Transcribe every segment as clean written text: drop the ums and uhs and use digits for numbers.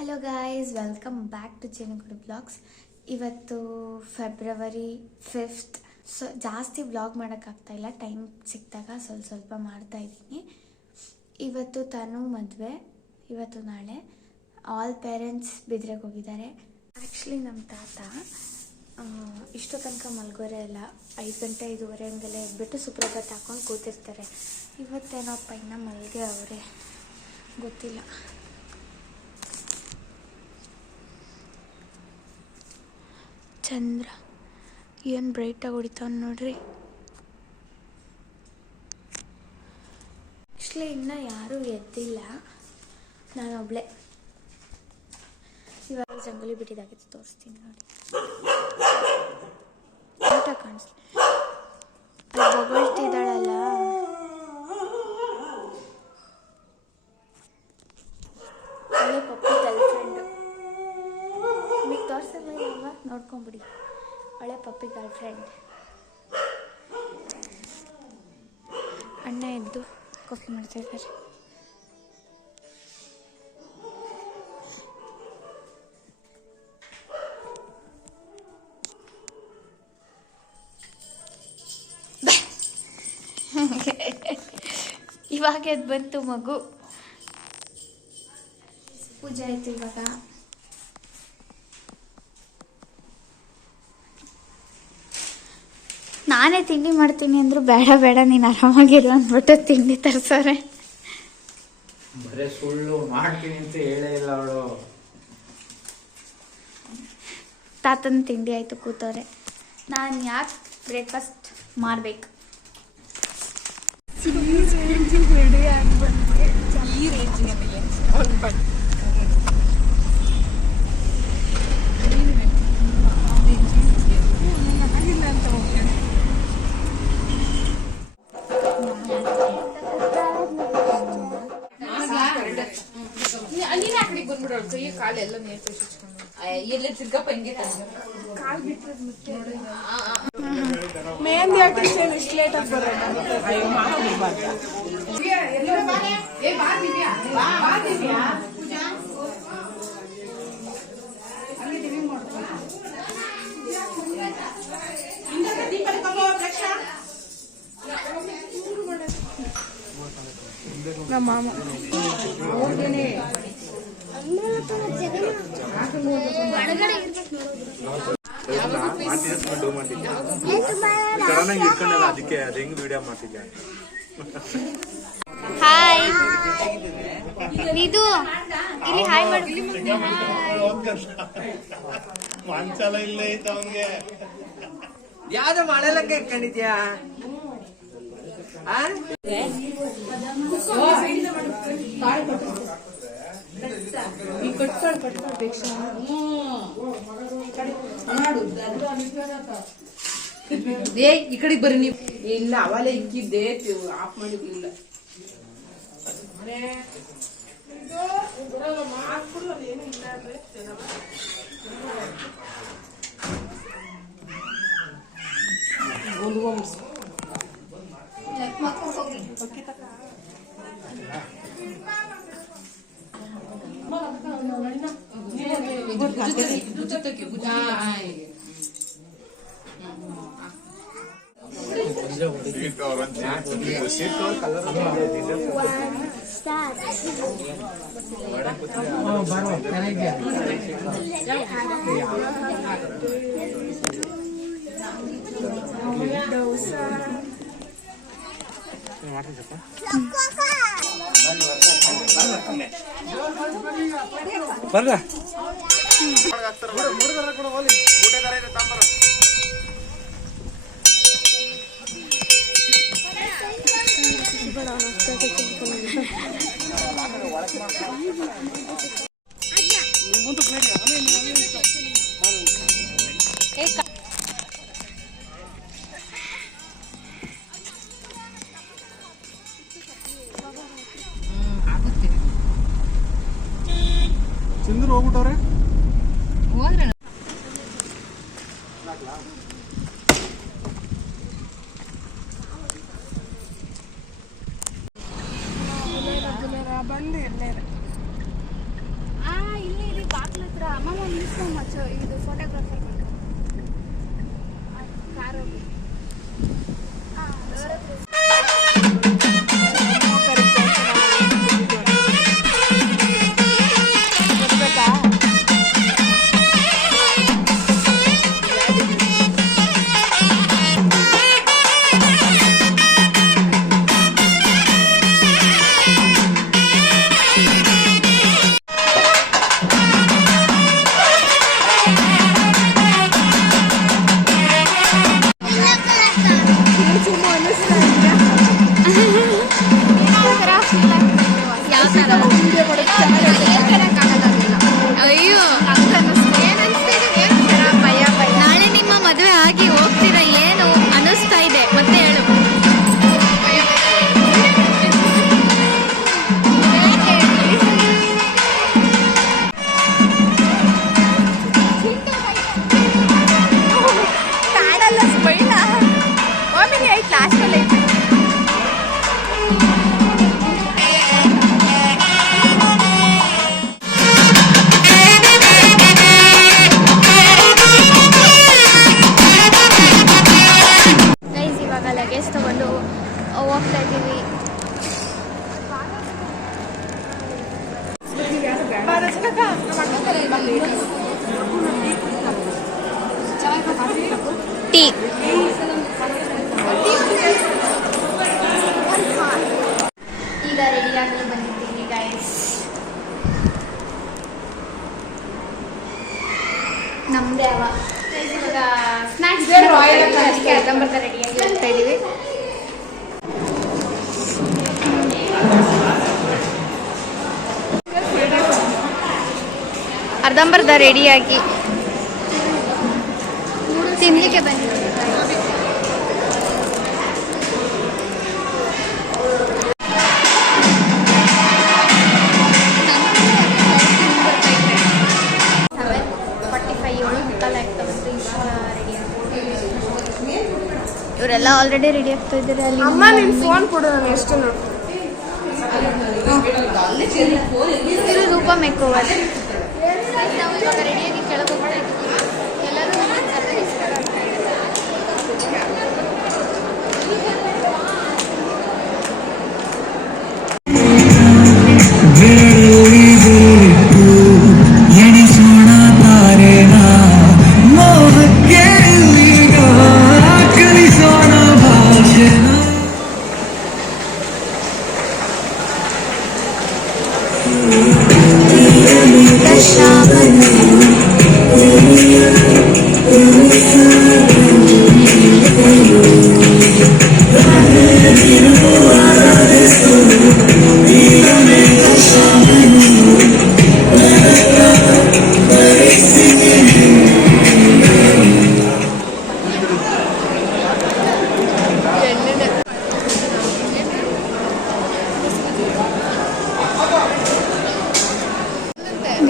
Hello guys, welcome back to Chinnagudi blogs. ಇವತ್ತು February 5th. ಜಾಸ್ತಿ blog ಮಾಡೋಕ್ಕಾಗ್ತಾಯಿಲ್ಲ, time ಸಿಕ್ಕಿದಾಗ ಸ್ವಲ್ಪ ಮಾಡ್ತಾಯಿದ್ದೀನಿ. ಇವತ್ತು ತನು ಮದುವೆ, ಇವತ್ತು ನಾಳೆ. ಆಲ್ ಪೇರೆಂಟ್ಸ್ ಬಿದ್ರೆಗೆ ಹೋಗಿದ್ದಾರೆ. ಆ್ಯಕ್ಚುಲಿ ನಮ್ಮ ತಾತ ಇಷ್ಟೋ ತನಕ ಮಲ್ಗೋರೆ ಎಲ್ಲ 5 ಗಂಟೆ 5:30 ಹಂಗೆಲ್ಲ ಎದ್ಬಿಟ್ಟು ಸುಪ್ರಭಾತ ಹಾಕೊಂಡು ಕೂತಿರ್ತಾರೆ. ಇವತ್ತೇನಪ್ಪ ಇನ್ನೂ ಮಲ್ಗೆ ಅವರೇ, ಗೊತ್ತಿಲ್ಲ. ಚಂದ್ರ ಏನು ಬ್ರೈಟಾಗಿ ಹೊಡಿತಾನೆ ನೋಡ್ರಿ. ಆ್ಯಕ್ಚುಲಿ ಇನ್ನೂ ಯಾರೂ ಎದ್ದಿಲ್ಲ, ನಾನೊಬ್ಳೆ. ಇವಾಗ ರಂಗೋಲಿ ಬಿಟ್ಟಿದ್ದಾಗಿತ್ತು, ತೋರಿಸ್ತೀನಿ ನೋಡಿ. ಊಟ ಕಾಣಿಸ್ಲಿ, ಅಲ್ಲಿ ಬೊಗಳ್ತಿದ್ದಾಳಲ್ಲ, ಒಳ್ಳೆ ಪಪ್ಪಿ ಗರ್ಲ್ ಫ್ರೆಂಡು. ನಿಮಗೆ ತೋರಿಸಲ್ಲ ಇವಾಗ, ನೋಡ್ಕೊಂಬಿಡಿ. ಒಳ್ಳೆ ಪಪ್ಪಿ ಗರ್ಲ್ ಫ್ರೆಂಡ್. ಅಣ್ಣ ಎದ್ದು ಕಾಫಿ ಮಾಡ್ತಾಯಿದ್ದಾರೆ. ಇವಾಗ ಎದ್ದು ಬಂತು ಮಗು. ಪೂಜೆ ಆಯಿತು. ಇವಾಗ ನಾನೇ ತಿಂಡಿ ಮಾಡ್ತೀನಿ ಅಂದ್ರು ಬೇಡ ನೀನು ಆರಾಮಾಗಿರು ಅಂದ್ಬಿಟ್ಟು ತಿಂಡಿ ತರ್ಸೋರೆ. ಬರೇ ಸುಳ್ಳು ಮಾಡ್ತೀನಿ ಅಂತ ಹೇಳೇ ಇಲ್ಲ ಅವಳು. ತಾತನ ತಿಂಡಿ ಆಯಿತು, ಕೂತವ್ರೆ. ನಾನು ಯಾಕೆ ಬ್ರೇಕ್ಫಾಸ್ಟ್ ಮಾಡಬೇಕು? ರೆಡಿ ಆಗಿ ಬಂದೆ. ಈ ರೇಂಜಿನಲ್ಲಿ ಮೆಹಂದಿ ಆರ್ಟಿಸ್ಟ್ ಇಷ್ಟು ಲೇಟ್ ಆಗಿ ನಮ್ಮ ಮಾಮ ಅದಕ್ಕೆ ಅದು ಹೆಂಗ್ ವಿಡಿಯೋ ಮಾಡ್ತಿದ್ದೆ. ಹಾಯ್, ಇದು ಇಲ್ಲಿ ಹಾಯ್ ಮಾಡಿ. ಮಂಚಲ ಇಲ್ಲೇ ಐತ ಅವನ್ಗೆ. ಯಾವ್ದು ಮಳೆಲಂಗೆ ಇಟ್ಕೊಂಡಿದ್ಯಾ? ಈ ಕಡೆಗೆ ಬರ್ರಿ ನೀವು. ಇಲ್ಲ ಅವಲೇ ಇಕ್ಕಿದ್ದೆ, ಆಫ್ ಮಾಡಿರ್ಲಿಲ್ಲ. ಬರ್ರ ಚಂದ್ರು ಹೋಗ್ಬಿಟ್ಟವ್ರೆ. ಬಂದು ಎಲ್ಲೇ ಅಮ್ಮಮ್ಮ ನಿಲ್ಸ್ಕೊಂಬ ಇದು ಫೋಟೋಗ್ರಾಫರ್ ಕಾರ್ ಹೋಗಿ ಅಯ್ಯೋ ನಾಳೆ ನಿಮ್ಮ ಮದುವೆ ಆಗಿ ಹೋಗ್ತೀರಾ ಏನು ಅನಿಸ್ತಾ ಇದೆ ಮತ್ತೆ ಹೇಳು. ಇವಾಗ ಲಗೇಜ್ ತಗೊಂಡು ಹೋಗ್ತಾ ಇದ್ದೀವಿ. ಟೀ ಈಗ ರೆಡಿಯಾಗಿ ಬಂದಿದ್ದೀನಿ ಗೈಸ್. ನಮ್ಮದೇ ಅವ ಇವಾಗ ಸ್ನ್ಯಾಕ್ಸ್ ಅರ್ಧಂಬರ್ಧ ರೆಡಿಯಾಗಿ ಹೋಗ್ತಾ ಇದ್ದೀವಿ. ಅರ್ಧಂಬರ್ಧ ರೆಡಿಯಾಗಿ ತಿನ್ಲಿಕ್ಕೆ ಬಂದಿದ್ದೀವಿ. ಇವರೆಲ್ಲ ಆಲ್ರೆಡಿ ರೆಡಿ ಆಗ್ತಾ ಇದ್ದಾರೆ. ಅಲ್ಲಿ ಅಮ್ಮ ನಿನ್ ಫೋನ್ ಕೊಡು, ನಾನು ಎಷ್ಟು ನೋಡು. ಇದು ರೂಪ ಮೇಕೋವರ್. ನಾವು ಇವಾಗ ರೆಡಿಯಾಗಿ ಕೆಳಗೆ ಹೋಗ್ತಾ ಇದ್ದೀವಿ. ಎಲ್ಲರೂ ಸರ್ಪ್ರೈಸ್ ಆಗ್ತಾ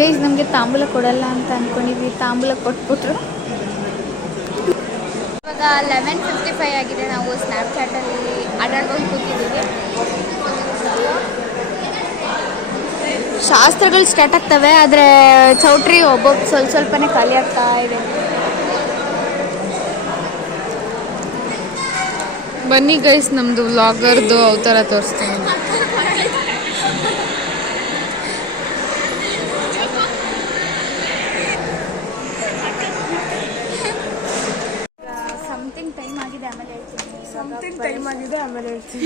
ಗೈಸ್ ನಮಗೆ ತಾಂಬೂಲ ಕೊಡಲ್ಲ ಅಂತ ಅಂದ್ಕೊಂಡಿದ್ವಿ. ತಾಂಬೂಲ ಕೊಟ್ಬಿಟ್ರು. ಇವಾಗ 11:55 ಆಗಿದೆ. ನಾವು ಸ್ನ್ಯಾಪ್ಚಾಟಲ್ಲಿ ಆಟಾಡ್ಕೊಂಡು ಕೂತಿದ್ದೀವಿ. ಶಾಸ್ತ್ರಗಳು ಸ್ಟಾರ್ಟ್ ಆಗ್ತವೆ, ಆದರೆ ಚೌಟ್ರಿ ಒಬ್ಬೊಬ್ಬ ಸ್ವಲ್ಪನೇ ಖಾಲಿ ಆಗ್ತಾ ಇದೆ. ಬನ್ನಿ ಗೈಸ್, ನಮ್ದು ವ್ಲಾಗರ್ದು ಅವತಾರ ತೋರಿಸ್ತೀನಿ. ಸಮಥಿಂಗ್ ಟೈಮ್ ಆಗಿದೆ, ಆಮೇಲೆ ಹೇಳ್ತೀನಿ.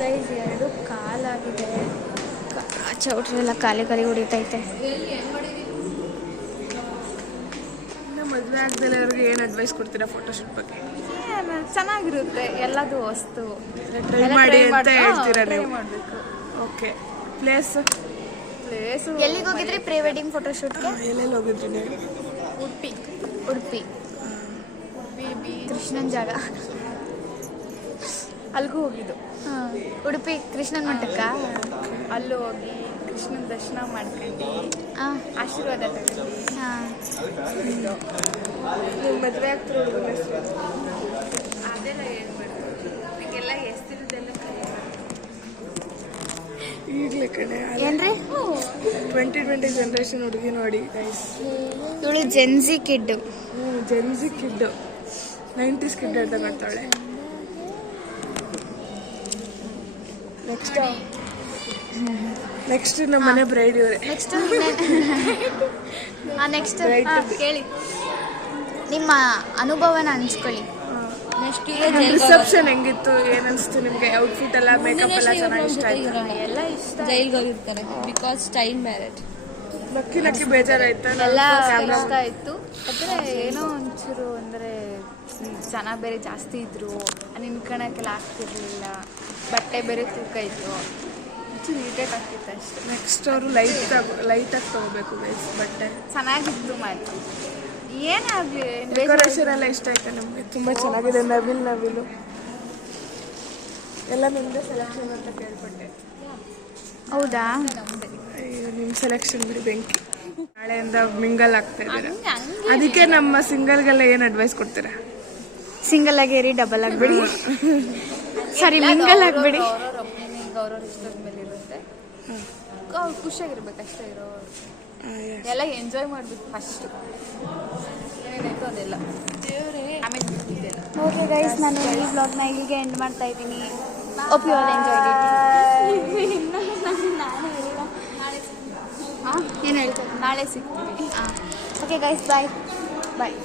ಗೈಸ್ 2 ಕಾಲಾಗಿದೆ. ಚೌಟ್ರಿ ಎಲ್ಲ ಖಾಲಿ ಹೊಡಿತೈತೆ. ಮದುವೆ ಆಗದಲ್ಲೇ ಅವ್ರಿಗೆ ಏನು ಅಡ್ವೈಸ್ ಕೊಡ್ತೀರಾ ಫೋಟೋಶೂಟ್ ಬಗ್ಗೆ? ಚೆನ್ನಾಗಿರುತ್ತೆ, ಎಲ್ಲದು ವಸ್ತು ಟ್ರೈ ಮಾಡಿ ಅಂತ ಹೇಳ್ತೀರಾ ನೀವು? ಓಕೆ. ಪ್ಲೇಸ್ ಎಲ್ಲಿಗೆ ಹೋಗಿದ್ರಿ ಪ್ರೀ ವೆಡ್ಡಿಂಗ್ ಫೋಟೋಶೂಟ್ಗೆ? ಎಲ್ಲೆಲ್ಲಿ ಹೋಗಿದ್ರಿ ನೀವು? ಉಡುಪಿ ಕೃಷ್ಣನ್ ಜಾಗ, ಅಲ್ಲಿಗೂ ಹೋಗಿದ್ದು. ಉಡುಪಿ ಕೃಷ್ಣನ್ ಮಠಕ್ಕ ಅಲ್ಲೂ ಹೋಗಿ ಕೃಷ್ಣನ ದರ್ಶನ ಮಾಡ್ಕೊಂಡು ಹಾಂ ಆಶೀರ್ವಾದ ತಗೊಂಡು ಹಾಂ ನೀವು ಮದುವೆ ಆಗ್ತಿರೋ ಹುಡುಗನ ಹೆಸರು ಅದೆಲ್ಲ ಹೇಳ್ಬಾರ್ದು ಈಗೆಲ್ಲ ಎಷ್ಟಿರೋದೆಲ್ಲ ಕಲಿಯೋಣ. ಈಗಲೇ ಕಣೆ ಏನ್ರಿ 2020 ಜನ್ರೇಷನ್ ಹುಡುಗಿ ನೋಡಿ ಗೈಸ್. ಇವಳು Gen Z kid. Gen Z kid 90s kid ಅಂತ ಮಾಡ್ತಾಳೆ. ನೆಕ್ಸ್ಟ್ ನಮ್ಮ ಮನೆ ಬ್ರೈಡ್ ಇವರೇ. ನೆಕ್ಸ್ಟ್ ನೆಕ್ಸ್ಟ್ ಕೇಳಿ ನಿಮ್ಮ ಅನುಭವನ ಹಂಚ್ಕೊಳ್ಳಿ. ರಿಸೆಪ್ಷನ್ ಹೆಂಗಿತ್ತು, ಏನನ್ಸ್ತು ನಿಮ್ಗೆ? ಔಟ್ಫಿಟ್ ಎಲ್ಲ ಮೇಕಪ್ ಎಲ್ಲ ಚೆನ್ನಾಗಿ ಇಷ್ಟ ಆಯ್ತು? ಎಲ್ಲ ಇಷ್ಟ ಜೈಲ್ಗೆ ಹೋಗಿರ್ತಾರೆ ಬಿಕಾಸ್ ಸ್ಟೈಲ್ ಮ್ಯಾರೇಜ್. ನಕ್ಕಿ ಬೇಜಾರಾಯ್ತಾ? ಎಲ್ಲ ಇಷ್ಟ ಆಯಿತು. ಆದರೆ ಏನೋ ಒಂಚೂರು ಅಂದರೆ ಜನ ಬೇರೆ ಜಾಸ್ತಿ ಇದ್ದರು, ನಿಂತ್ಕೊಳಕ್ಕೆಲ್ಲ ಆಗ್ತಿರ್ಲಿಲ್ಲ. ಬಟ್ಟೆ ಬೇರೆ ತೂಕ ಇತ್ತು, ಒಂಚೂರು ಇರಿಟೇಟ್ ಆಗ್ತಿತ್ತು ಅಷ್ಟೇ. ನೆಕ್ಸ್ಟ್ ಅವರು ಲೈಟಾಗಿ ತಗೋಬೇಕು ಗೈಸ್ ಬಟ್ಟೆ. ಚೆನ್ನಾಗಿತ್ತು ಮಾತು. ಏನಾಗಲಿ ಡೆಕೋರೇಷನ್ ಎಲ್ಲ ಇಷ್ಟ ಆಯ್ತಾ ನಮಗೆ? ತುಂಬ ಚೆನ್ನಾಗಿದೆ. ನವಿಲು ಎಲ್ಲ ನಿಮ್ಮದೇ ಸೆಲೆಕ್ಷನ್ ಅಂತ ಕೇಳ್ಪಟ್ಟೆ. ಹೌದಾ? ಅಯ್ಯೋ ನಿಮ್ಮ ಸೆಲೆಕ್ಷನ್ ಬಿಡಿ ಬೆಂಕಿ. ನಾಳೆಯಿಂದ ಮಿಂಗಲ್ ಆಗ್ತಾ ಇದ್ದೀರಾ, ಅದಕ್ಕೆ ನಮ್ಮ ಸಿಂಗಲ್ಗೆಲ್ಲ ಏನು ಅಡ್ವೈಸ್ ಕೊಡ್ತೀರಾ? ಸಿಂಗಲ್ ಆಗಿರಿ, ಡಬಲ್ ಆಗಿಬಿಡಿ. ಸಾರಿ, ಮಿಂಗಲ್ ಆಗಿಬಿಡಿ. ಅವ್ರವ್ರ ಒಪಿನಿಯನ್ ಅವ್ರವ್ರ ಇಷ್ಟದ ಮೇಲೆ ಇರುತ್ತೆ. ಅವ್ರು ಖುಷಿಯಾಗಿರ್ಬೇಕಷ್ಟೇ ಇರೋರು. ಎಲ್ಲ ಎಂಜಾಯ್ ಮಾಡಬೇಕು ಫಸ್ಟ್. ಏನೇನಾಯ್ತು ಅದೆಲ್ಲ ಆಮೇಲೆ ಬಿಟ್ಟಿದ್ದೆಲ್ಲ. ಓಕೆ ಗೈಸ್, ನಾನು ಈ ವ್ಲಾಗ್ನ ಇಲ್ಲಿಗೆ ಎಂಡ್ ಮಾಡ್ತಾ ಇದ್ದೀನಿ. Hope you all enjoyed it. ಏನು ಹೇಳ್ತಾರೆ? ನಾಳೆ ಸಿಗ್ತೀವಿ. ಓಕೆ ಗೈಸ್, ಬಾಯ್ ಬಾಯ್.